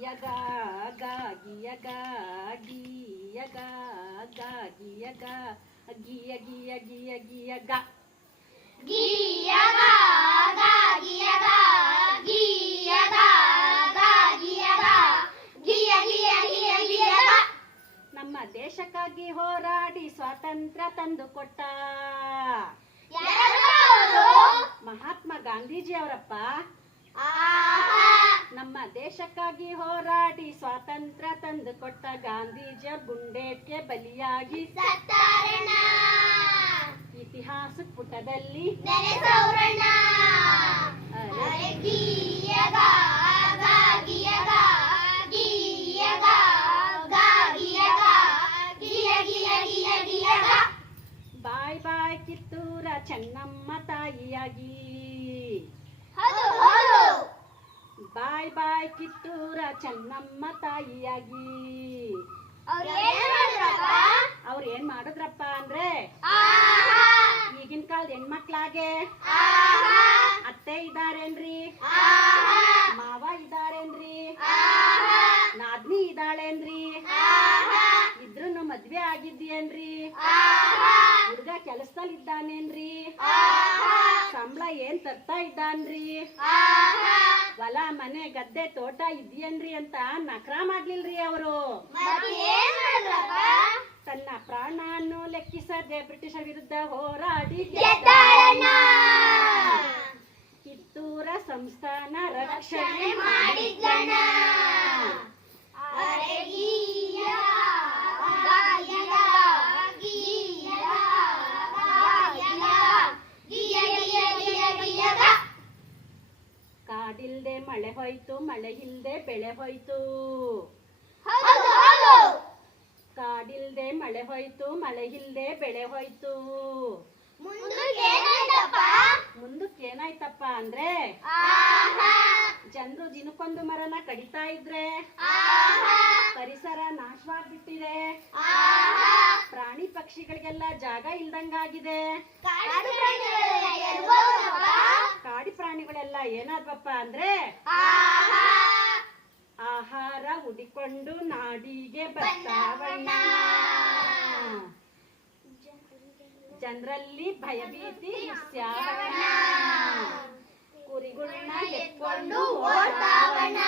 ಗಿಯಗ ಗ ಗಿಯಗ ಗಿಯಗ ಗ ಗಿಯಗ ಗಿಯ ಗಿಯ ಗಿಯ ಗಿಯಗ ಗಿಯಗ ಗ ಗಿಯಗ ಗಿಯಗ ಗ ಗಿಯಗ ಗಿಯ ಗಿಯ ಗಿಯ ಗಿಯಗ. ನಮ್ಮ ದೇಶಕ್ಕಾಗಿ ಹೋರಾಡಿ ಸ್ವಾತಂತ್ರ್ಯ ತಂದುಕೊಟ್ಟ ಮಹಾತ್ಮ ಗಾಂಧೀಜಿ ಅವರಪ್ಪ. ನಮ್ಮ ದೇಶಕ್ಕಾಗಿ ಹೋರಾಡಿ ಸ್ವಾತಂತ್ರ್ಯ ತಂದುಕೊಟ್ಟ ಗಾಂಧೀಜಿಯವ್ರ ಗುಂಡೇಟ್ಗೆ ಬಲಿಯಾಗಿ ಸತ್ತಾರಣ ಇತಿಹಾಸದ ಪುಟದಲ್ಲಿ ನೆನೆಸೋರಣ. ಗಿಯಗ ಗ ಗಿಯಗ ಗಿಯಗ ಗ ಗಿಯಗ ಗಿಯ ಗಿಯ ಗಿಯ ಗಿಯಗ. ಬಾಯ್ ಬಾಯ್ ಕಿತ್ತೂರ ಚೆನ್ನಮ್ಮ ತಾಯಿಯಾಗಿ, ಬಾಯ್ ಬಾಯ್ ಕಿತ್ತೂರ ಚೆನ್ನಮ್ಮ ತಾಯಿಯಾಗಿ. ಅವ್ರು ಏನ್ ಮಾಡಿದ್ರಪ್ಪ ಅಂದ್ರೆ ಈಗಿನ ಕಾಲದ ಹೆಣ್ಮಕ್ಳಾಗೆ ಅತ್ತೆ ಇದಾರೇನ್ರಿ, ಮಾವ ಇದಾರೇನ್ರಿ, ನಾದ್ನಿ ಇದಾಳೇನ್ರಿ, ಇದ್ರೂನು ಮದ್ವೆ ಆಗಿದ್ದೀಯೇನ್ರಿ, ಹುಡುಗ ಕೆಲಸದಲ್ಲಿ ಇದ್ದಾನೇನ್ರಿ, ಸಂಬಳ ಏನ್ ತರ್ತಾ ಇದ್ದಾನ್ರಿ, ಹೊಲ ಮನೆ ಗದ್ದೆ ತೋಟ ಇದೆಯೇನ್ರಿ ಅಂತ ನಕರ ಮಾಡ್ಲಿಲ್ರಿ ಅವರು. ತನ್ನ ಪ್ರಾಣವನ್ನು ಲೆಕ್ಕಿಸದೆ ಬ್ರಿಟಿಷರ ವಿರುದ್ಧ ಹೋರಾಡಿ ಕಿತ್ತೂರ ಸಂಸ್ಥಾನ ರಕ್ಷಣೆ ಮಾಡಿದ್ದಣ್ಣ. ಕಾಡಿಲ್ದೆ ಮಳೆ ಹೋಯ್ತು, ಮಳೆ ಇಲ್ದೆ ಬೆಳೆ ಹೋಯ್ತು, ಕಾಡಿಲ್ದೆ ಮಳೆ ಹೋಯ್ತು, ಮಳೆ ಇಲ್ದೆ ಬೆಳೆ ಹೋಯ್ತು. ಮುಂದಕ್ಕೆ ಏನಾಯ್ತಪ್ಪ ಅಂದ್ರೆ ಜನರು ದಿನಕ್ಕೊಂದು ಮರನ ಕಡಿತಾ ಇದ್ರೆ ಪರಿಸರ ನಾಶವಾಗ್ಬಿಟ್ಟಿದೆ, ಪ್ರಾಣಿ ಪಕ್ಷಿಗಳಿಗೆಲ್ಲ ಜಾಗ ಇಲ್ದಂಗಾಗಿದೆ. ಕಾಡಿ ಪ್ರಾಣಿಗಳೆಲ್ಲ ಏನಾದ್ವಪ್ಪ ಅಂದ್ರೆ ಆಹಾರ ಹುಡಿಕೊಂಡು ನಾಡಿಗೆ ಬರ್ತಾವಣ್ಣ. ಜನರಲ್ಲಿ ಭಯಭೀತಿ ಹುಟ್ಸ್ಯಾವಣ್ಣ, ಕುರಿಗಳನ್ನ ಎತ್ಕೊಂಡು ಓಡ್ತಾವಣ್ಣ.